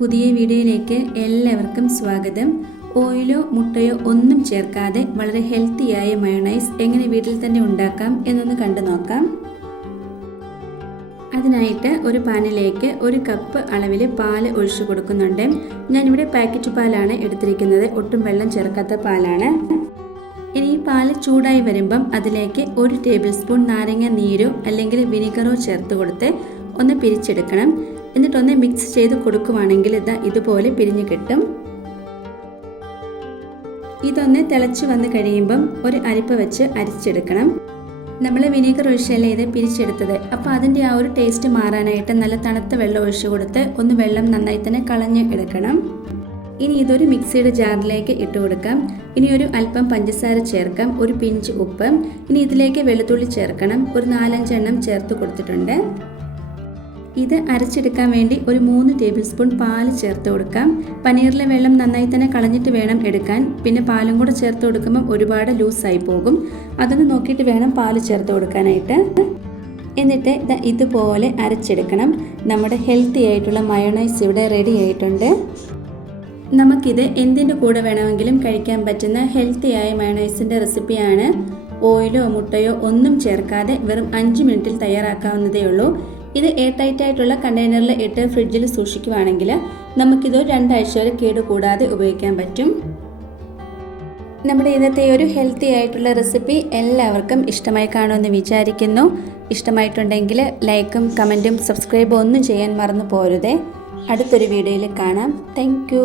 പുതിയ വീഡിയോയിലേക്ക് എല്ലാവർക്കും സ്വാഗതം. ഓയിലോ മുട്ടയോ ഒന്നും ചേർക്കാതെ വളരെ ഹെൽത്തിയായ മയോണൈസ് എങ്ങനെ വീട്ടിൽ തന്നെ ഉണ്ടാക്കാം എന്നൊന്ന് കണ്ടു നോക്കാം. അതിനായിട്ട് ഒരു പാനിലേക്ക് ഒരു കപ്പ് അളവിൽ പാൽ ഒഴിച്ചു കൊടുക്കുന്നുണ്ട്. ഞാനിവിടെ പാക്കറ്റ് പാലാണ് എടുത്തിരിക്കുന്നത്. ഒട്ടും വെള്ളം ചേർക്കാത്ത പാലാണ്. ഇനി ഈ പാൽ ചൂടായി വരുമ്പം അതിലേക്ക് ഒരു ടേബിൾ സ്പൂൺ നാരങ്ങ നീരോ അല്ലെങ്കിൽ വിനിഗറോ ചേർത്ത് കൊടുത്ത് ഒന്ന് പിരിച്ചെടുക്കണം. എന്നിട്ടൊന്ന് മിക്സ് ചെയ്ത് കൊടുക്കുവാണെങ്കിൽ ഇതാ ഇതുപോലെ പിരിഞ്ഞു കിട്ടും. ഇതൊന്ന് തിളച്ച് വന്ന് കഴിയുമ്പം ഒരു അരിപ്പ വെച്ച് അരിച്ചെടുക്കണം. നമ്മൾ വിനീഗർ ഒഴിച്ചല്ലേ ഇത് പിരിച്ചെടുത്തത്? അപ്പോൾ അതിന്റെ ആ ഒരു ടേസ്റ്റ് മാറാനായിട്ട് നല്ല തണുത്ത വെള്ളം ഒഴിച്ചു കൊടുത്ത് ഒന്ന് വെള്ളം നന്നായി തന്നെ കളഞ്ഞ് എടുക്കണം. ഇനി ഇതൊരു മിക്സിയുടെ ജാറിലേക്ക് ഇട്ട് കൊടുക്കാം. ഇനി ഒരു അല്പം പഞ്ചസാര ചേർക്കാം. ഒരു പിഞ്ച് ഉപ്പ്. ഇനി ഇതിലേക്ക് വെളുത്തുള്ളി ചേർക്കണം. ഒരു നാലഞ്ചെണ്ണം ചേർത്ത് കൊടുത്തിട്ടുണ്ട്. ഇത് അരച്ചെടുക്കാൻ വേണ്ടി ഒരു മൂന്ന് ടേബിൾ സ്പൂൺ പാൽ ചേർത്ത് കൊടുക്കാം. പനീറിലെ വെള്ളം നന്നായി തന്നെ കളഞ്ഞിട്ട് വേണം എടുക്കാൻ. പിന്നെ പാലും കൂടെ ചേർത്ത് കൊടുക്കുമ്പോൾ ഒരുപാട് ലൂസായി പോകും. അതൊന്ന് നോക്കിയിട്ട് വേണം പാൽ ചേർത്ത് കൊടുക്കാനായിട്ട്. എന്നിട്ട് ഇത് ഇതുപോലെ അരച്ചെടുക്കണം. നമ്മുടെ ഹെൽത്തി ആയിട്ടുള്ള മയോണൈസ് ഇവിടെ റെഡി ആയിട്ടുണ്ട്. നമുക്കിത് എന്തിന്റെ കൂടെ വേണമെങ്കിലും കഴിക്കാൻ പറ്റുന്ന ഹെൽത്തിയായ മയോണൈസിന്റെ റെസിപ്പിയാണ്. ഓയിലോ മുട്ടയോ ഒന്നും ചേർക്കാതെ വെറും അഞ്ച് മിനിറ്റിൽ തയ്യാറാക്കാവുന്നതേ ഉള്ളൂ. ഇത് എയർ ടൈറ്റ് ആയിട്ടുള്ള കണ്ടെയ്നറിൽ ഇട്ട് ഫ്രിഡ്ജിൽ സൂക്ഷിക്കുവാണെങ്കിൽ നമുക്കിത് രണ്ടാഴ്ച വരെ കേടുകൂടാതെ ഉപയോഗിക്കാൻ പറ്റും. നമ്മുടെ ഇന്നത്തെ ഒരു ഹെൽത്തി ആയിട്ടുള്ള റെസിപ്പി എല്ലാവർക്കും ഇഷ്ടമായി കാണുമെന്ന് വിചാരിക്കുന്നു. ഇഷ്ടമായിട്ടുണ്ടെങ്കിൽ ലൈക്കും കമന്റും സബ്സ്ക്രൈബും ഒന്നും ചെയ്യാൻ മറന്നു പോരുതേ. അടുത്തൊരു വീഡിയോയിൽ കാണാം. താങ്ക്